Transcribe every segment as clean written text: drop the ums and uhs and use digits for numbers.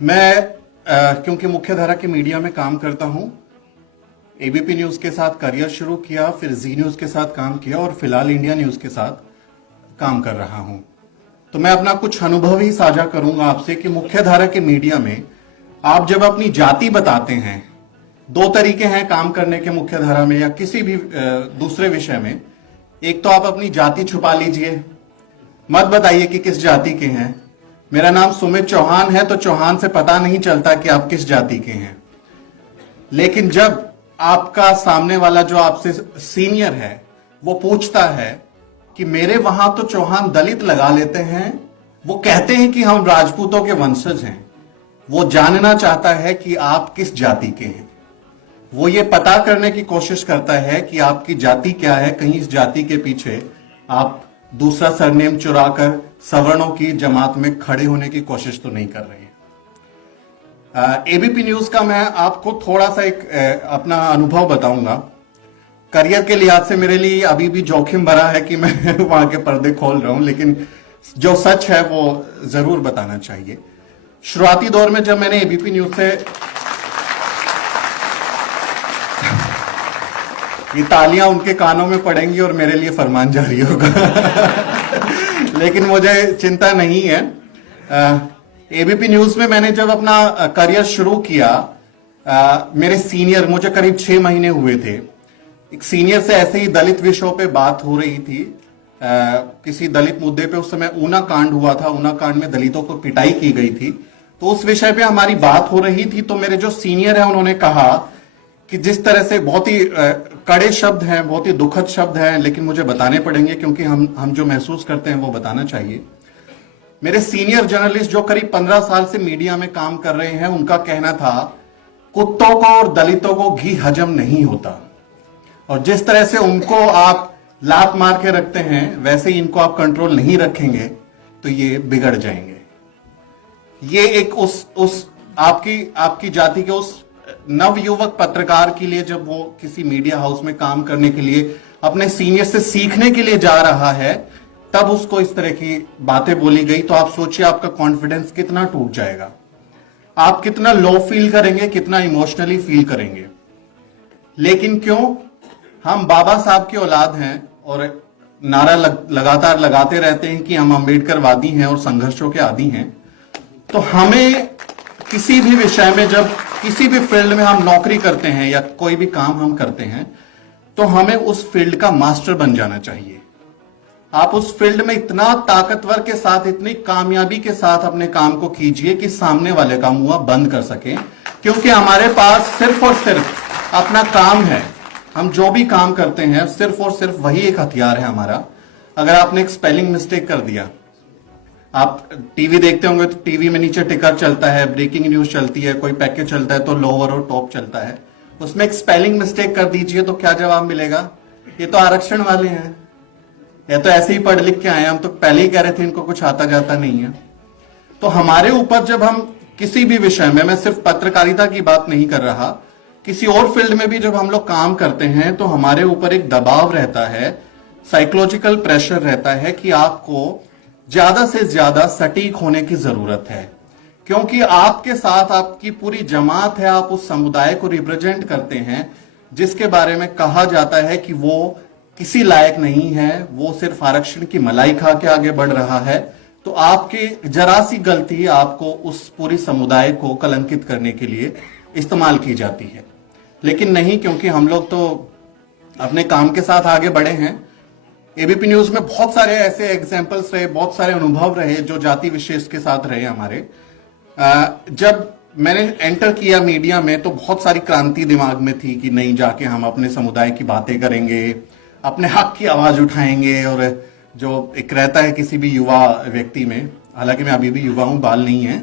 क्योंकि मुख्यधारा के मीडिया में काम करता हूं, एबीपी न्यूज के साथ करियर शुरू किया, फिर जी न्यूज के साथ काम किया और फिलहाल इंडिया न्यूज के साथ काम कर रहा हूं। तो मैं अपना कुछ अनुभव ही साझा करूंगा आपसे कि मुख्यधारा के मीडिया में आप जब अपनी जाति बताते हैं, दो तरीके हैं काम करने के मुख्यधारा में या किसी भी दूसरे विषय में। एक तो आप अपनी जाति छुपा लीजिए, मत बताइए कि किस जाति के हैं। मेरा नाम सुमित चौहान है तो चौहान से पता नहीं चलता कि आप किस जाति के हैं। लेकिन जब आपका सामने वाला जो आपसे सीनियर है वो पूछता है कि मेरे वहां तो चौहान दलित लगा लेते हैं, वो कहते हैं कि हम राजपूतों के वंशज हैं, वो जानना चाहता है कि आप किस जाति के हैं। वो ये पता करने की कोशिश करता है कि आपकी जाति क्या है, कहीं इस जाति के पीछे आप दूसरा सरनेम चुराकर सवर्णों की जमात में खड़े होने की कोशिश तो नहीं कर रहे हैं। एबीपी न्यूज का मैं आपको थोड़ा सा एक अपना अनुभव बताऊंगा। करियर के लिहाज से मेरे लिए अभी भी जोखिम भरा है कि मैं वहां के पर्दे खोल रहा हूं, लेकिन जो सच है वो जरूर बताना चाहिए। शुरुआती दौर में जब मैंने एबीपी न्यूज से, ये तालियां उनके कानों में पड़ेंगी और मेरे लिए फरमान जारी होगा लेकिन मुझे चिंता नहीं है। एबीपी न्यूज में मैंने जब अपना करियर शुरू किया, मेरे सीनियर, मुझे करीब 6 महीने हुए थे, एक सीनियर से ऐसे ही दलित विषयों पे बात हो रही थी। किसी दलित मुद्दे पे, उस समय ऊना कांड हुआ था, ऊना कांड में दलितों को पिटाई की गई थी, तो उस विषय पे हमारी बात हो रही थी। तो मेरे जो सीनियर है उन्होंने कहा कि जिस तरह से, बहुत ही कड़े शब्द हैं, बहुत ही दुखद शब्द हैं, लेकिन मुझे बताने पड़ेंगे क्योंकि हम जो महसूस करते हैं वो बताना चाहिए। मेरे सीनियर जर्नलिस्ट जो करीब 15 साल से मीडिया में काम कर रहे हैं, उनका कहना था कुत्तों को और दलितों को घी हजम नहीं होता, और जिस तरह से उनको आप लात मार के रखते हैं वैसे ही इनको आप कंट्रोल नहीं रखेंगे तो ये बिगड़ जाएंगे। ये एक उस आपकी जाति के उस नवयुवक पत्रकार के लिए, जब वो किसी मीडिया हाउस में काम करने के लिए अपने सीनियर से सीखने के लिए जा रहा है, तब उसको इस तरह की बातें बोली गई। तो आप सोचिए आपका कॉन्फिडेंस कितना टूट जाएगा, आप कितना लो फील करेंगे, कितना इमोशनली फील करेंगे। लेकिन क्यों, हम बाबा साहब की औलाद हैं और नारा लगातार लगाते रहते हैं कि हम अम्बेडकरवादी हैं और संघर्षों के आदी हैं। तो हमें किसी भी विषय में, जब किसी भी फील्ड में हम नौकरी करते हैं या कोई भी काम हम करते हैं, तो हमें उस फील्ड का मास्टर बन जाना चाहिए। आप उस फील्ड में इतना ताकतवर के साथ, इतनी कामयाबी के साथ अपने काम को कीजिए कि सामने वाले का मुंह बंद कर सकें, क्योंकि हमारे पास सिर्फ और सिर्फ अपना काम है। हम जो भी काम करते हैं सिर्फ और सिर्फ वही एक हथियार है हमारा। अगर आपने एक स्पेलिंग मिस्टेक कर दिया, आप टीवी देखते होंगे तो टीवी में नीचे टिकर चलता है, ब्रेकिंग न्यूज चलती है, कोई पैकेज चलता है तो लोअर और टॉप चलता है, उसमें एक स्पेलिंग मिस्टेक कर दीजिए तो क्या जवाब मिलेगा? ये तो आरक्षण वाले हैं, ये तो ऐसे ही पढ़ लिख के आए, हम तो पहले ही कह रहे थे इनको कुछ आता जाता नहीं है। तो हमारे ऊपर जब हम किसी भी विषय में, मैं सिर्फ पत्रकारिता की बात नहीं कर रहा, किसी और फील्ड में भी जब हम लोग काम करते हैं तो हमारे ऊपर एक दबाव रहता है, साइकोलॉजिकल प्रेशर रहता है कि आपको ज्यादा से ज्यादा सटीक होने की जरूरत है, क्योंकि आपके साथ आपकी पूरी जमात है, आप उस समुदाय को रिप्रेजेंट करते हैं जिसके बारे में कहा जाता है कि वो किसी लायक नहीं है, वो सिर्फ आरक्षण की मलाई खा के आगे बढ़ रहा है। तो आपकी जरा सी गलती आपको उस पूरी समुदाय को कलंकित करने के लिए इस्तेमाल की जाती है। लेकिन नहीं, क्योंकि हम लोग तो अपने काम के साथ आगे बढ़े हैं। एबीपी न्यूज में बहुत सारे ऐसे एग्जाम्पल्स रहे, बहुत सारे अनुभव रहे जो जाति विशेष के साथ रहे हमारे। जब मैंने एंटर किया मीडिया में तो बहुत सारी क्रांति दिमाग में थी कि नहीं, जाके हम अपने समुदाय की बातें करेंगे, अपने हक की आवाज उठाएंगे। और जो एक रहता है किसी भी युवा व्यक्ति में, हालांकि मैं अभी भी युवा हूं, बाल नहीं है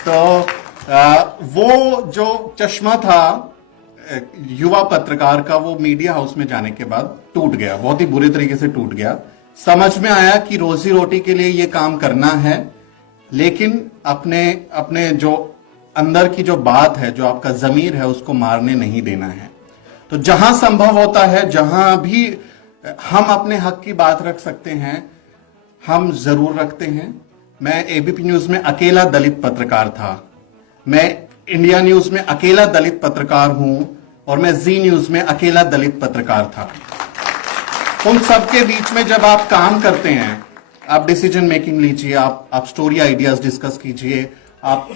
तो वो जो चश्मा था युवा पत्रकार का, वो मीडिया हाउस में जाने के बाद टूट गया, बहुत ही बुरे तरीके से टूट गया। समझ में आया कि रोजी रोटी के लिए ये काम करना है, लेकिन अपने जो अंदर की जो बात है, जो आपका जमीर है, उसको मारने नहीं देना है। तो जहां संभव होता है, जहां भी हम अपने हक की बात रख सकते हैं, हम जरूर रखते हैं। मैं एबीपी न्यूज में अकेला दलित पत्रकार था, मैं इंडिया न्यूज में अकेला दलित पत्रकार हूं, और मैं जी न्यूज में अकेला दलित पत्रकार था। उन सबके बीच में जब आप काम करते हैं, आप डिसीजन मेकिंग लीजिए, आप स्टोरी आइडियाज डिस्कस कीजिए, आप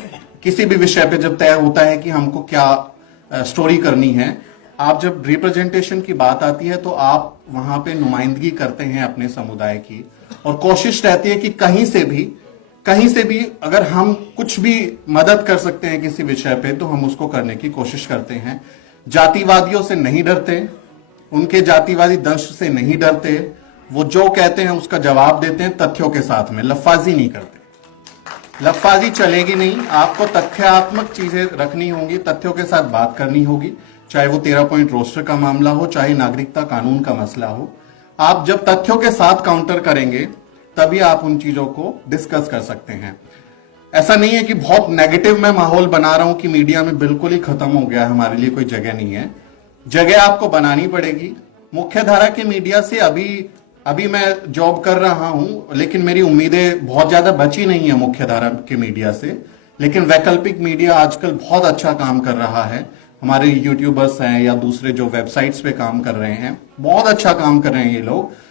किसी भी विषय पे जब तय होता है कि हमको क्या स्टोरी करनी है, आप जब रिप्रेजेंटेशन की बात आती है तो आप वहां पे नुमाइंदगी करते हैं अपने समुदाय की, और कोशिश रहती है कि कहीं से भी अगर हम कुछ भी मदद कर सकते हैं किसी विषय पे तो हम उसको करने की कोशिश करते हैं। जातिवादियों से नहीं डरते, उनके जातिवादी दंश से नहीं डरते, वो जो कहते हैं उसका जवाब देते हैं तथ्यों के साथ में, लफाजी नहीं करते। लफाजी चलेगी नहीं, आपको तथ्यात्मक चीजें रखनी होंगी, तथ्यों के साथ बात करनी होगी, चाहे वो 13 पॉइंट रोस्टर का मामला हो, चाहे नागरिकता कानून का मसला हो। आप जब तथ्यों के साथ काउंटर करेंगे तभी आप उन चीजों को डिस्कस कर सकते हैं। ऐसा नहीं है कि बहुत नेगेटिव मैं माहौल बना रहा हूं कि मीडिया में बिल्कुल ही खत्म हो गया, हमारे लिए कोई जगह नहीं है। जगह आपको बनानी पड़ेगी। मुख्य धारा के मीडिया से अभी मैं जॉब कर रहा हूं, लेकिन मेरी उम्मीदें बहुत ज्यादा बची नहीं है मुख्य धारा के मीडिया से। लेकिन वैकल्पिक मीडिया आजकल बहुत अच्छा काम कर रहा है। हमारे यूट्यूबर्स हैं या दूसरे जो वेबसाइट्स पे काम कर रहे हैं, बहुत अच्छा काम कर रहे हैं ये लोग।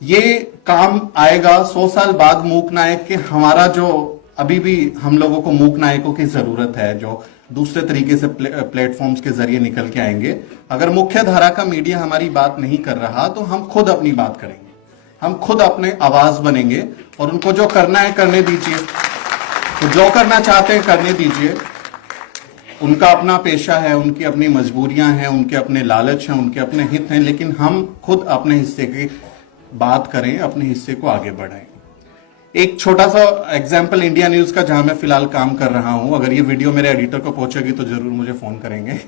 ये काम आएगा 100 साल बाद मूक नायक के। हमारा जो अभी भी हम लोगों को मूक नायकों की जरूरत है जो दूसरे तरीके से प्लेटफॉर्म्स के जरिए निकल के आएंगे। अगर मुख्य धारा का मीडिया हमारी बात नहीं कर रहा तो हम खुद अपनी बात करेंगे, हम खुद अपने आवाज बनेंगे, और उनको जो करना है करने दीजिए, तो जो करना चाहते हैं करने दीजिए। उनका अपना पेशा है, उनकी अपनी मजबूरियां हैं, उनके अपने लालच हैं, उनके अपने हित हैं, लेकिन हम खुद अपने हिस्से की बात करें, अपने हिस्से को आगे बढ़ाएं। एक छोटा सा एग्जाम्पल इंडिया न्यूज का, जहां मैं फिलहाल काम कर रहा हूं। अगर ये वीडियो मेरे एडिटर को पहुंचेगी तो जरूर मुझे फोन करेंगे।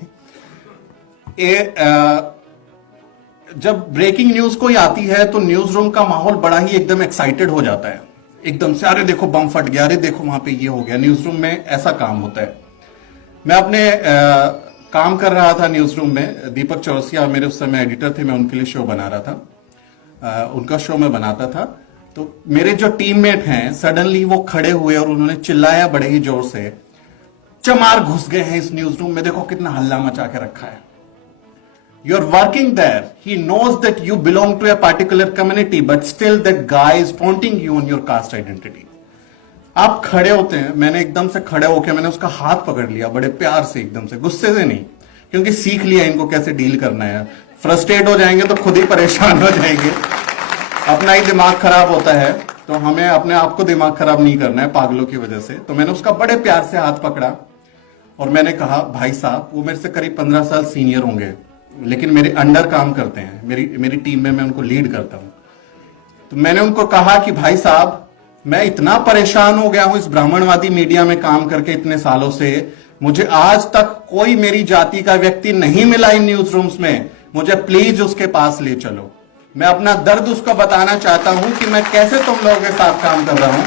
जब ब्रेकिंग न्यूज कोई आती है तो न्यूज रूम का माहौल बड़ा ही एकदम एक्साइटेड हो जाता है, एकदम से अरे देखो बम फट गया, अरे देखो वहां पे ये हो गया। न्यूज रूम में ऐसा काम होता है। मैं अपने काम कर रहा था न्यूज रूम में, दीपक चौरसिया मेरे उस समय एडिटर थे, मैं उनके लिए शो बना रहा था, उनका शो मैं बनाता था। तो मेरे जो टीममेट हैं सडनली वो खड़े हुए और उन्होंने चिल्लाया बड़े ही जोर से, चमार घुस गए हैं इस न्यूज रूम में, देखो कितना हल्ला मचा के रखा है। You are working there, he knows that you belong to a particular community, but still that guy is taunting you on your caste identity. आप खड़े होते हैं, मैंने एकदम से खड़े होकर मैंने उसका हाथ पकड़ लिया बड़े प्यार से, एकदम से, गुस्से से नहीं, क्योंकि सीख लिया इनको कैसे डील करना है। फ्रस्ट्रेट हो जाएंगे तो खुद ही परेशान हो जाएंगे, अपना ही दिमाग खराब होता है, तो हमें अपने आप को दिमाग खराब नहीं करना है पागलों की वजह से। तो मैंने उसका बड़े प्यार से हाथ पकड़ा और मैंने कहा, भाई साहब, वो मेरे से करीब 15 साल सीनियर होंगे, लेकिन मेरे अंडर काम करते हैं, मेरी टीम में मैं उनको लीड करता हूं। तो मैंने उनको कहा कि भाई साहब, मैं इतना परेशान हो गया हूं इस ब्राह्मणवादी मीडिया में काम करके इतने सालों से, मुझे आज तक कोई मेरी जाति का व्यक्ति नहीं मिला इन न्यूज रूम्स में, मुझे प्लीज उसके पास ले चलो। मैं अपना दर्द उसको बताना चाहता हूं कि मैं कैसे तुम लोगों के साथ काम कर रहा हूं,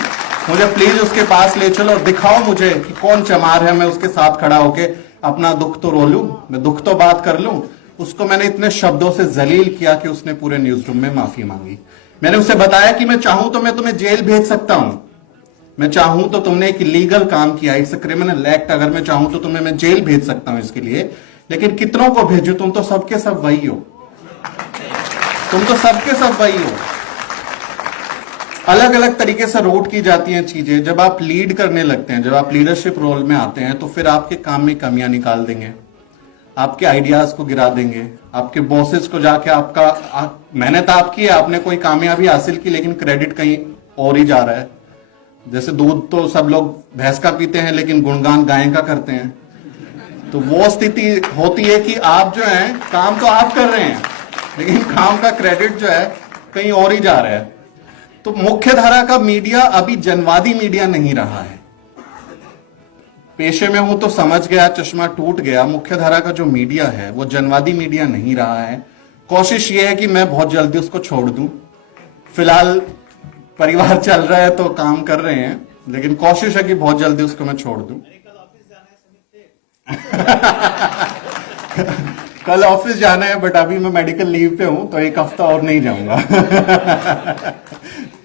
मुझे प्लीज उसके पास ले चलो और दिखाओ मुझे कि कौन चमार है, मैं उसके साथ खड़ा होके अपना दुख तो रो लूं, मैं दुख तो बात कर लूं। उसको मैंने इतने शब्दों से जलील किया कि उसने पूरे न्यूज रूम में माफी मांगी। मैंने उसे बताया कि मैं चाहूं तो मैं तुम्हें जेल भेज सकता हूं, मैं चाहूं तो तुमने एक इलीगल काम किया, इट्स अ क्रिमिनल एक्ट, अगर मैं चाहूं तो तुम्हें मैं जेल भेज सकता हूं इसके लिए, लेकिन कितनों को भेजू, तुम तो सबके सब वही हो, तुम तो सबके सब वही हो। अलग अलग तरीके से रूट की जाती हैं चीजें। जब आप लीड करने लगते हैं, जब आप लीडरशिप रोल में आते हैं, तो फिर आपके काम में कमियां निकाल देंगे, आपके आइडियाज को गिरा देंगे, आपके बॉसेस को जाके मेहनत आपकी है, आपने कोई कामयाबी हासिल की, लेकिन क्रेडिट कहीं और ही जा रहा है। जैसे दूध तो सब लोग भैंस का पीते हैं, लेकिन गुणगान गाय का करते हैं। तो वो स्थिति होती है कि आप जो है, काम तो आप कर रहे हैं, लेकिन काम का क्रेडिट जो है कहीं और ही जा रहा है। तो मुख्य धारा का मीडिया अभी जनवादी मीडिया नहीं रहा है। पेशे में हूं तो समझ गया, चश्मा टूट गया। मुख्य धारा का जो मीडिया है वो जनवादी मीडिया नहीं रहा है। कोशिश ये है कि मैं बहुत जल्दी उसको छोड़ दूं। फिलहाल परिवार चल रहा है तो काम कर रहे हैं, लेकिन कोशिश है कि बहुत जल्दी उसको मैं छोड़ दूं। कल ऑफिस जाना है, बट अभी मैं मेडिकल लीव पे हूं, तो एक हफ्ता और नहीं जाऊंगा।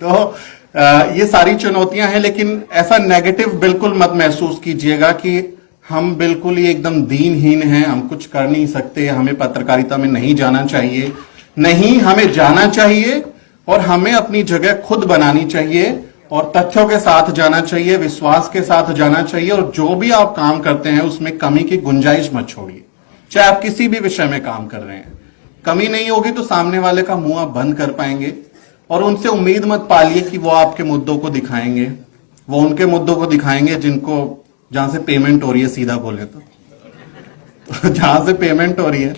तो ये सारी चुनौतियां हैं, लेकिन ऐसा नेगेटिव बिल्कुल मत महसूस कीजिएगा कि हम बिल्कुल ही एकदम दीनहीन हैं, हम कुछ कर नहीं सकते, हमें पत्रकारिता में नहीं जाना चाहिए। नहीं, हमें जाना चाहिए और हमें अपनी जगह खुद बनानी चाहिए और तथ्यों के साथ जाना चाहिए, विश्वास के साथ जाना चाहिए, और जो भी आप काम करते हैं उसमें कमी की गुंजाइश मत छोड़िए। चाहे आप किसी भी विषय में काम कर रहे हैं, कमी नहीं होगी तो सामने वाले का मुंह आप बंद कर पाएंगे। और उनसे उम्मीद मत पालिए कि वो आपके मुद्दों को दिखाएंगे, वो उनके मुद्दों को दिखाएंगे जिनको, जहां से पेमेंट हो रही है, सीधा बोले तो जहां से पेमेंट हो रही है,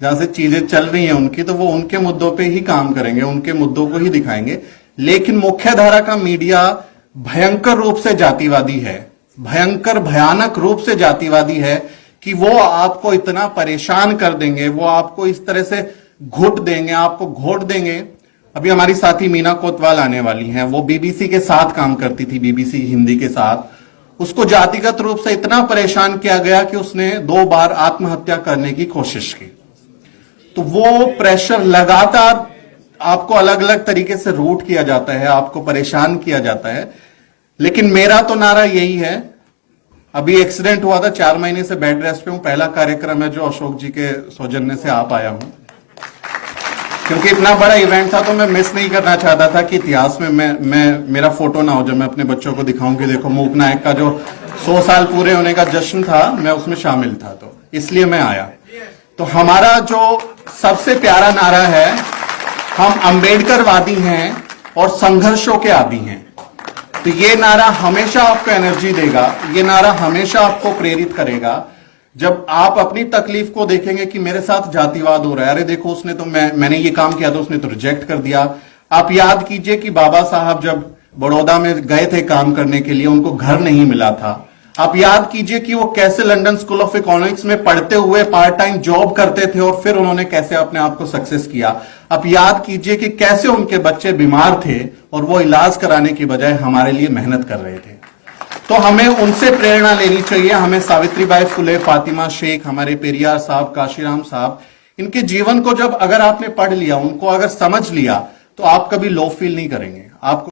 जहां से चीजें चल रही हैं उनकी, तो वो उनके मुद्दों पे ही काम करेंगे, उनके मुद्दों को ही दिखाएंगे। लेकिन मुख्य धारा का मीडिया भयंकर रूप से जातिवादी है, भयंकर भयानक रूप से जातिवादी है कि वो आपको इतना परेशान कर देंगे, वो आपको इस तरह से घुट देंगे, आपको घोट देंगे। अभी हमारी साथी मीना कोतवाल आने वाली हैं, वो बीबीसी के साथ काम करती थी, बीबीसी हिंदी के साथ। उसको जातिगत रूप से इतना परेशान किया गया कि उसने 2 बार आत्महत्या करने की कोशिश की। तो वो प्रेशर लगातार आपको अलग अलग तरीके से रूट किया जाता है, आपको परेशान किया जाता है। लेकिन मेरा तो नारा यही है, अभी एक्सीडेंट हुआ था, 4 महीने से बेड रेस्ट पे हूं। पहला कार्यक्रम है जो अशोक जी के सौजन्य से आप आया हूं, क्योंकि इतना बड़ा इवेंट था तो मैं मिस नहीं करना चाहता था कि इतिहास में मैं मेरा फोटो ना हो, जब मैं अपने बच्चों को दिखाऊं कि देखो मूक नायक का जो 100 साल पूरे होने का जश्न था, मैं उसमें शामिल था, तो इसलिए मैं आया। तो हमारा जो सबसे प्यारा नारा है, हम अंबेडकरवादी हैं और संघर्षों के आदी हैं। तो ये नारा हमेशा आपको एनर्जी देगा, ये नारा हमेशा आपको प्रेरित करेगा। जब आप अपनी तकलीफ को देखेंगे कि मेरे साथ जातिवाद हो रहा है, अरे देखो उसने तो, मैंने ये काम किया था, उसने तो रिजेक्ट कर दिया। आप याद कीजिए कि बाबा साहब जब बड़ौदा में गए थे काम करने के लिए, उनको घर नहीं मिला था। आप याद कीजिए कि वो कैसे लंदन स्कूल ऑफ इकोनॉमिक्स में पढ़ते हुए पार्ट टाइम जॉब करते थे और फिर उन्होंने कैसे अपने आप को सक्सेस किया। आप याद कीजिए कि कैसे उनके बच्चे बीमार थे और वो इलाज कराने की बजाय हमारे लिए मेहनत कर रहे थे। तो हमें उनसे प्रेरणा लेनी चाहिए। हमें सावित्रीबाई फुले, फातिमा शेख, हमारे पेरियार साहब, काशीराम साहब, इनके जीवन को जब अगर आपने पढ़ लिया, उनको अगर समझ लिया, तो आप कभी लो फील नहीं करेंगे। आपको